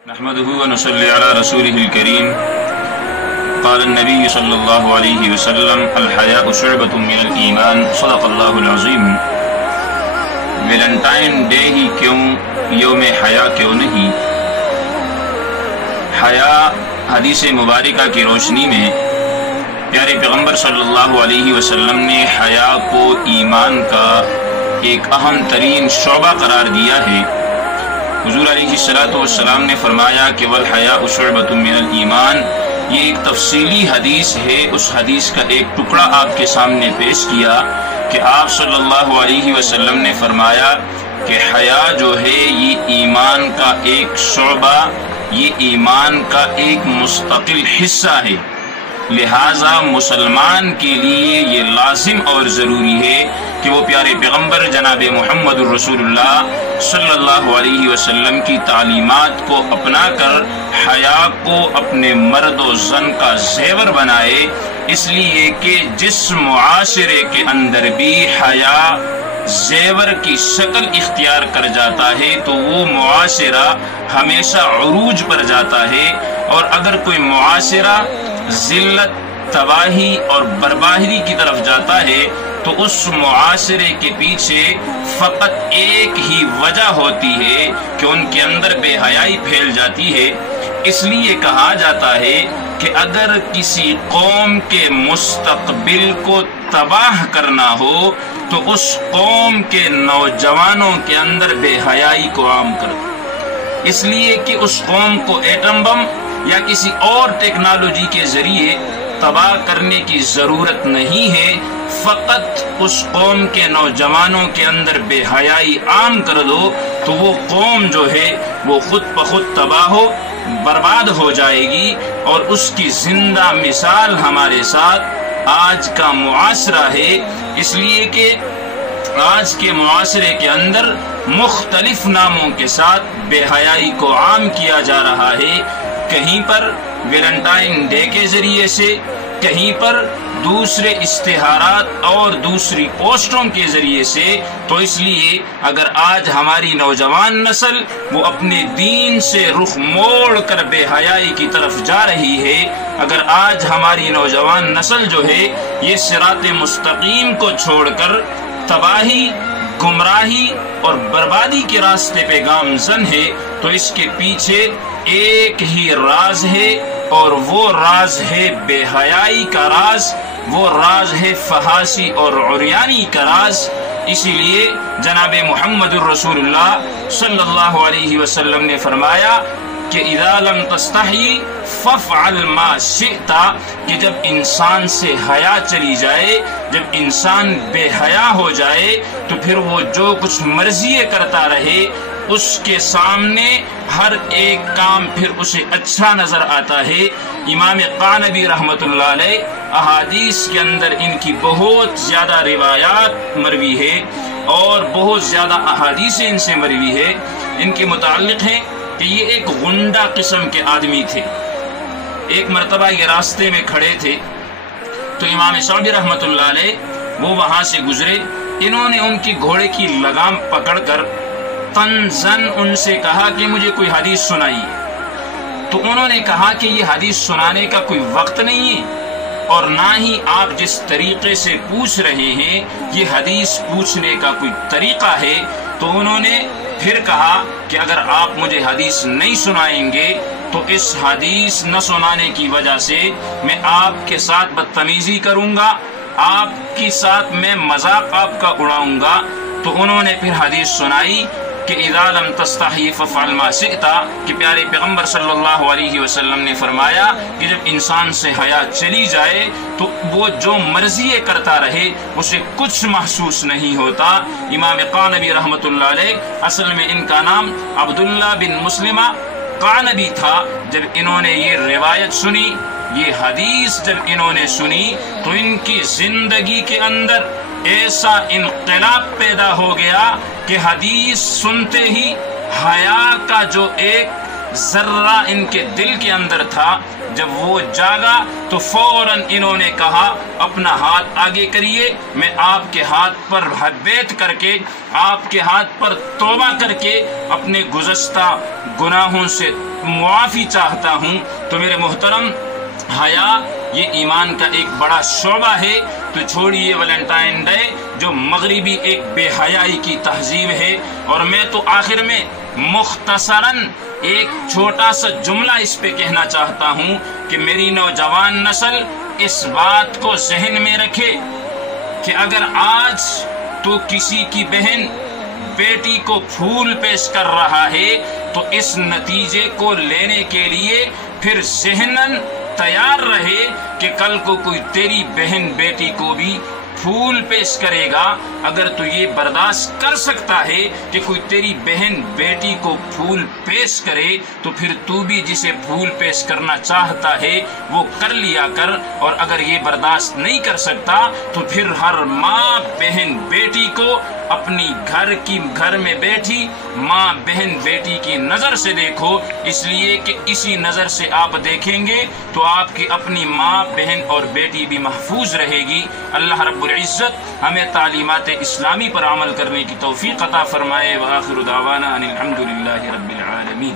نحمده ونصلي على رسوله الكريم. قال النبي صلى الله عليه وسلم الحياء شعبة من الإيمان. صدق الله العظيم. ویلنٹائن ڈے ہی کیوں، یوم حیا کیوں نہیں؟ حیا حدیث مبارکہ کی روشنی میں پیارے پیغمبر صلی اللہ علیہ وسلم نے حیا کو ایمان کا ایک اہم ترین شعبہ قرار دیا ہے. حضور علیہ السلام نے فرمایا کہ والحیاء شعبۃ من الایمان. یہ ایک تفصیلی حدیث ہے. اس حدیث کا ایک ٹکڑا آپ کے سامنے پیش کیا کہ آپ صلی اللہ علیہ وسلم نے فرمایا کہ حیا جو ہے یہ ایمان کا ایک شعبہ، یہ ایمان کا ایک مستقل حصہ ہے. لہٰذا مسلمان کے لیے یہ لازم اور ضروری ہے کہ وہ پیارے پیغمبر جناب محمد الرسول اللہ صلی اللہ علیہ وسلم کی تعلیمات کو اپنا کر حیا کو اپنے مرد و زن کا زیور بنائے. اس لیے کہ جس معاشرے کے اندر بھی حیا زیور کی شکل اختیار کر جاتا ہے تو وہ معاشرہ ہمیشہ عروج پر جاتا ہے، اور اگر کوئی معاشرہ ذلت، تباہی اور بربادی کی طرف جاتا ہے تو اس معاشرے کے پیچھے فقط ایک ہی وجہ ہوتی ہے کہ ان کے اندر بے حیائی پھیل جاتی ہے. اس لیے کہا جاتا ہے کہ اگر کسی قوم کے مستقبل کو تباہ کرنا ہو تو اس قوم کے نوجوانوں کے اندر بے حیائی کو عام کر دو. اس لیے کہ اس قوم کو ایٹم بم یا کسی اور ٹیکنالوجی کے ذریعے تباہ کرنے کی ضرورت نہیں ہے، فقط اس قوم کے نوجوانوں کے اندر بے حیائی عام کر دو تو وہ قوم جو ہے وہ خود بخود تباہ و برباد ہو جائے گی. اور اس کی زندہ مثال ہمارے ساتھ آج کا معاشرہ ہے. اس لیے کہ آج کے معاشرے کے اندر مختلف ناموں کے ساتھ بے حیائی کو عام کیا جا رہا ہے. کہیں پر ویلنٹائن ڈے کے ذریعے سے، کہیں پر دوسرے اشتہارات اور دوسری پوسٹوں کے ذریعے سے. تو اس لیے اگر آج ہماری نوجوان نسل وہ اپنے دین سے رخ موڑ کر بے حیائی کی طرف جا رہی ہے، اگر آج ہماری نوجوان نسل جو ہے یہ صراط مستقیم کو چھوڑ کر تباہی، گمراہی اور بربادی کے راستے پہ گامزن ہے، تو اس کے پیچھے ایک ہی راز ہے، اور وہ راز ہے بے حیائی کا راز، وہ راز ہے فحاشی اور عریانی کا راز. اسی لیے جناب محمد الرسول اللہ صلی اللہ علیہ وسلم نے فرمایا کہ اذا لم تستحی فافعل ما شئت، کہ جب انسان سے حیا چلی جائے، جب انسان بے حیا ہو جائے تو پھر وہ جو کچھ مرضی کرتا رہے، اس کے سامنے ہر ایک کام پھر اسے اچھا نظر آتا ہے. امام قانبی رحمۃ اللہ علیہ احادیث کے اندر ان کی بہت زیادہ روایات مروی ہے اور بہت زیادہ احادیث ان سے مروی ہے. ان کے متعلق ہیں کہ یہ ایک غنڈہ قسم کے آدمی تھے. ایک مرتبہ یہ راستے میں کھڑے تھے تو امام شعبی رحمۃ اللہ علیہ وہ وہاں سے گزرے. انہوں نے ان کی گھوڑے کی لگام پکڑ کر تنزن ان سے کہا کہ مجھے کوئی حدیث سنائیے. تو انہوں نے کہا کہ یہ حدیث سنانے کا کوئی وقت نہیں ہے، اور نہ ہی آپ جس طریقے سے پوچھ رہے ہیں یہ حدیث پوچھنے کا کوئی طریقہ ہے. تو انہوں نے پھر کہا کہ اگر آپ مجھے حدیث نہیں سنائیں گے تو اس حدیث نہ سنانے کی وجہ سے میں آپ کے ساتھ بدتمیزی کروں گا، آپ کے ساتھ میں مذاق آپ کا اڑاؤں گا. تو انہوں نے پھر حدیث سنائی کہ اذا لم تستحی فافعل ما شئت، کہ پیارے پیغمبر صلی اللہ علیہ وسلم نے فرمایا کہ جب انسان سے حیا چلی جائے تو وہ جو مرضی کرتا رہے اسے کچھ محسوس نہیں ہوتا. امام قانبی رحمۃ اللہ علیہ اصل میں ان کا نام عبداللہ بن مسلمہ قانبی تھا. جب انہوں نے یہ روایت سنی، یہ حدیث جب انہوں نے سنی تو ان کی زندگی کے اندر ایسا انقلاب پیدا ہو گیا کہ حدیث سنتے ہی حیا کا جو ایک ذرہ ان کے دل کے اندر تھا، جب وہ جاگا تو فوراً انہوں نے کہا اپنا ہاتھ آگے کریے، میں آپ کے ہاتھ پر بیعت کر کے، آپ کے ہاتھ پر توبہ کر کے اپنے گزشتہ گناہوں سے معافی چاہتا ہوں۔ تو میرے محترم، حیا یہ ایمان کا ایک بڑا شعبہ ہے۔ تو چھوڑیے ویلنٹائن ڈے جو مغربی ایک بے حیائی کی تہذیب ہے، اور میں تو آخر میں مختصراً ایک چھوٹا سا جملہ اس پہ کہنا چاہتا ہوں کہ میری نوجوان نسل اس بات کو ذہن میں رکھے کہ اگر آج تو کسی کی بہن بیٹی کو پھول پیش کر رہا ہے تو اس نتیجے کو لینے کے لیے پھر ذہناً تیار رہے کہ کل کو کوئی تیری بہن بیٹی کو بھی پھول پیش کرے گا۔ اگر تو یہ برداشت کر سکتا ہے کہ کوئی تیری بہن بیٹی کو پھول پیش کرے تو پھر تو بھی جسے پھول پیش کرنا چاہتا ہے وہ کر لیا کر، اور اگر یہ برداشت نہیں کر سکتا تو پھر ہر ماں بہن بیٹی کو اپنی گھر میں بیٹھی ماں بہن بیٹی کی نظر سے دیکھو، اس لیے کہ اسی نظر سے آپ دیکھیں گے تو آپ کی اپنی ماں بہن اور بیٹی بھی محفوظ رہے گی۔ اللہ رب العزت ہمیں تعلیمات اسلامی پر عمل کرنے کی توفیق عطا فرمائے۔ وآخر دعوانا ان الحمد للہ رب العالمین۔